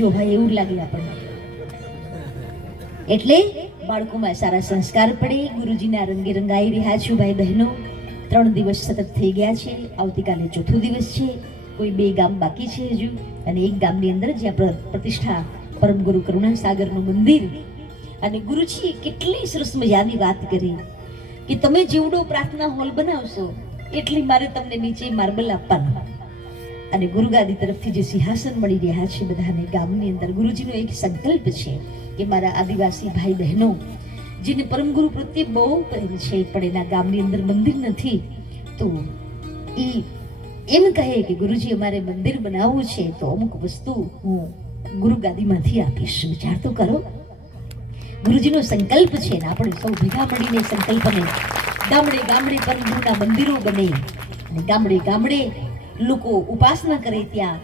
જો ભાઈ એવું લાગે આપણને. એટલે બાળકોમાં સારા સંસ્કાર પડે. ગુરુજીના રંગે રંગાઈ રહ્યા છો ભાઈ બહેનો. 3 દિવસ સતત થઈ ગયા છે. આવતીકાલે ચોથો દિવસ છે. કોઈ 2 ગામ બાકી છે હજુ, અને એક ગામની અંદર જ્યાં પ્રતિષ્ઠા પરમ ગુરુ કરુણા સાગરનું મંદિર. અને ગુરુજીએ કેટલી સરસ મજાની વાત કરી કે તમે જેવડો પ્રાર્થના હોલ બનાવશો એટલી મારે તમને નીચે માર્બલ આપવાના. અને ગુરુગાદી તરફથી જે સિંહાસન મળી રહ્યા છે બધાને ગામની અંદર, ગુરુજીનો એક સંકલ્પ છે કે મારા આદિવાસી ભાઈ બહેનો જેને પરમગુરુ પ્રત્યે બહુ પ્રેમ છે પણ એના ગામની અંદર મંદિર નથી, તો એ એમ કહે કે ગુરુજી અમારે મંદિર બનાવવું છે તો અમુક વસ્તુ હું ગુરુગાદીમાંથી આપીશ. વિચાર તો કરો, ગુરુજીનો સંકલ્પ છે ને આપણે સૌ ભેગા મળીને સંકલ્પને ગામડે ગામડે પરમગુરુના મંદિરો બને અને ગામડે ગામડે લોકો ઉપાસના કરે, ત્યાં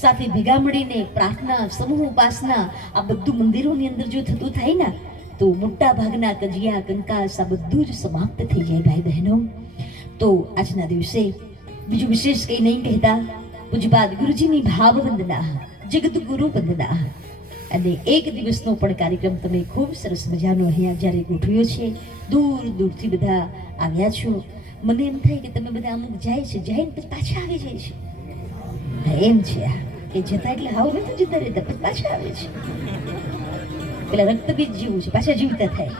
સાથે ભેગા મળીને પ્રાર્થના સમૂહ ઉપાસના આ બધું મંદિરોની અંદર જો થતું થાય ને તો મોટા ભાગના કજિયા કંકાસ આ બધું જ સમાપ્ત થઈ જાય ભાઈ બહેનો. તો આજના દિવસે બીજું વિશેષ કંઈ નહીં કહેતા, પૂજ્યપાદ ગુરુજીની ભાવ વંદના, જગત ગુરુ વંદના અને એક દિવસનો પણ કાર્યક્રમ તમે ખૂબ સરસ મજાનો અહીંયા જ્યારે ગોઠવ્યો છે. દૂર દૂરથી બધા આવ્યા છો. મને એમ થાય કે તમે બધા અમુક જાય છે, જઈને પછી પાછા આવી જાય છે. એમ છે કે જતા એટલે હાવ નથી જતા રહેતા, પછી પાછા આવે છે. પેલા રક્તબીજ જીવું છે, પાછા જીવતા થાય,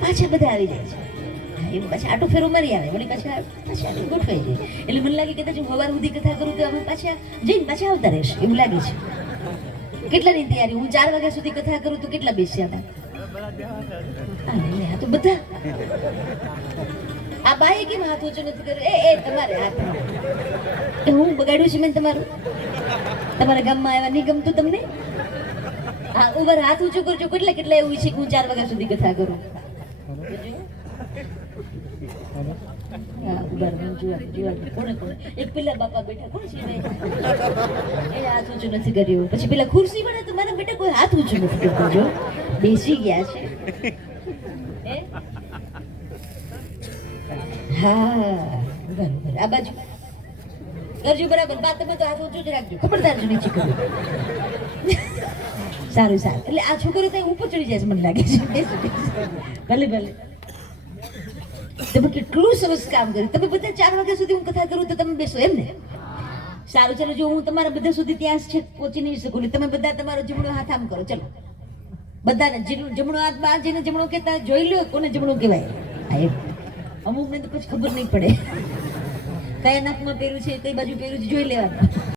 પાછા બધા આવી જાય છે. એમ પાછા આટો ફેરો મારી આવે, વળી પાછા ગોઠવાઈ જાય. એટલે મને લાગે કદાચ હું સવાર સુધી કથા કરું તો અમે પાછા જઈને પાછા આવતા રહેશે એવું લાગે છે. કેટલાની તૈયારી? હું 4 વાગ્યા સુધી કથા કરું તો કેટલા બેસ્યા હતા? આ તો બધા આ બાએ કેમ હાથ ઊંચો નથી કર્યો? એ તમારે હાથ હું બગાડ્યું છે મેં તમારું? તમારા ગામમાં આવ્યા નહીં ગમતું તમને? હા, ઉભર હાથ ઊંચો કરજો. કેટલા એવું છે કે હું 4 વાગ્યા સુધી કથા કરું? એક પેલા બાપા બેઠા, કોણ છે એ હાથ ઊંચો નથી કર્યો. પછી પેલા ખુરશી પડે તો મારા બેટા કોઈ હાથ ઊંચો નથી કરતો, જો બેસી ગયા છે. હા બરાબર, આ બાજુ કરજો બરાબર. બા તમે તો હાથ ઊંચો જ રાખજો, ખબરદાર જો નીચે કર્યો. સારું સારું. એટલે આ છોકરી તો ઉપર ચડી જાય છે મને લાગે છે. ભલે ભલે, તમે કેટલું સરસ કામ કર્યું. તમે બધા 4 વાગ્યા સુધી હું કથા કરું તો તમે બેસો એમ ને? સારું, ચાલો. જો હું તમારા બધા સુધી ત્યાં છે પહોંચી નહીં શકું ને તમે બધા તમારો જમણો હાથ આમ કરો. ચલો બધાને જમણો હાથ બહાર જઈને જમણો કહેતા જોઈ લો કોને જમણો કહેવાય. અમુક ને તો પછી ખબર નહીં પડે કયા નાકમાં પહેર્યું છે, કઈ બાજુ પહેર્યું છે, જોઈ લેવાનું.